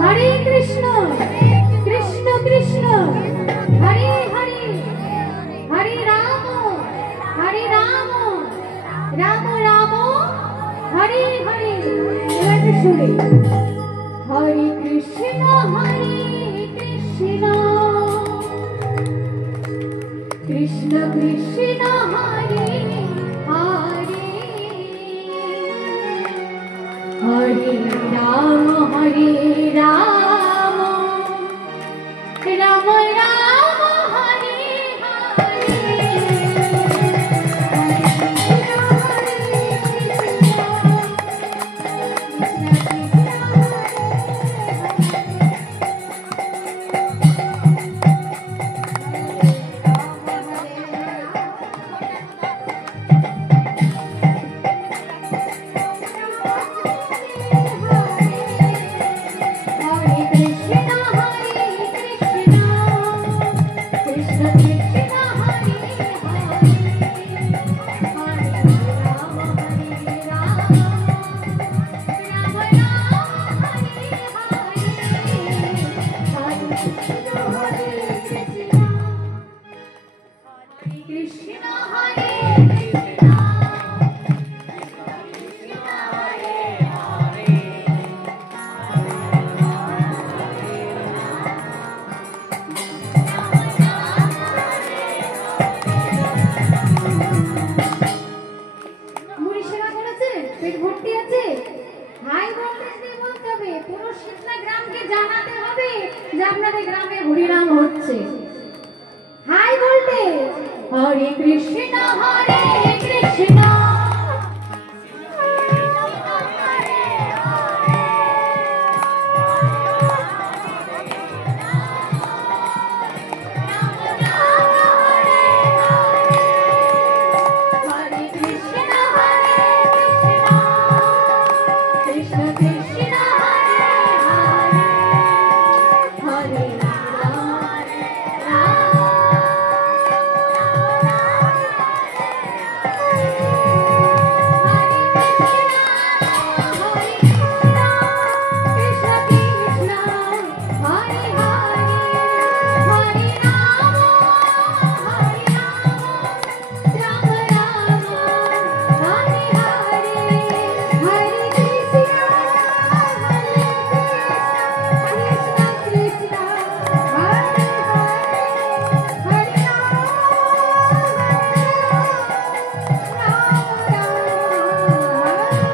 হরে কৃষ্ণ কৃষ্ণ কৃষ্ণ হরে হরে হরে রাম রাম রাম হরে হরে। এবার শুনি হরে কৃষ্ণ কৃষ্ণ কৃষ্ণ হরে হরে হরে রাম রাম রাম হরে হরে। আপনাদের গ্রামে হরিনাম হচ্ছে। হাই ভোল্টেজ হরে কৃষ্ণ কৃষ্ণ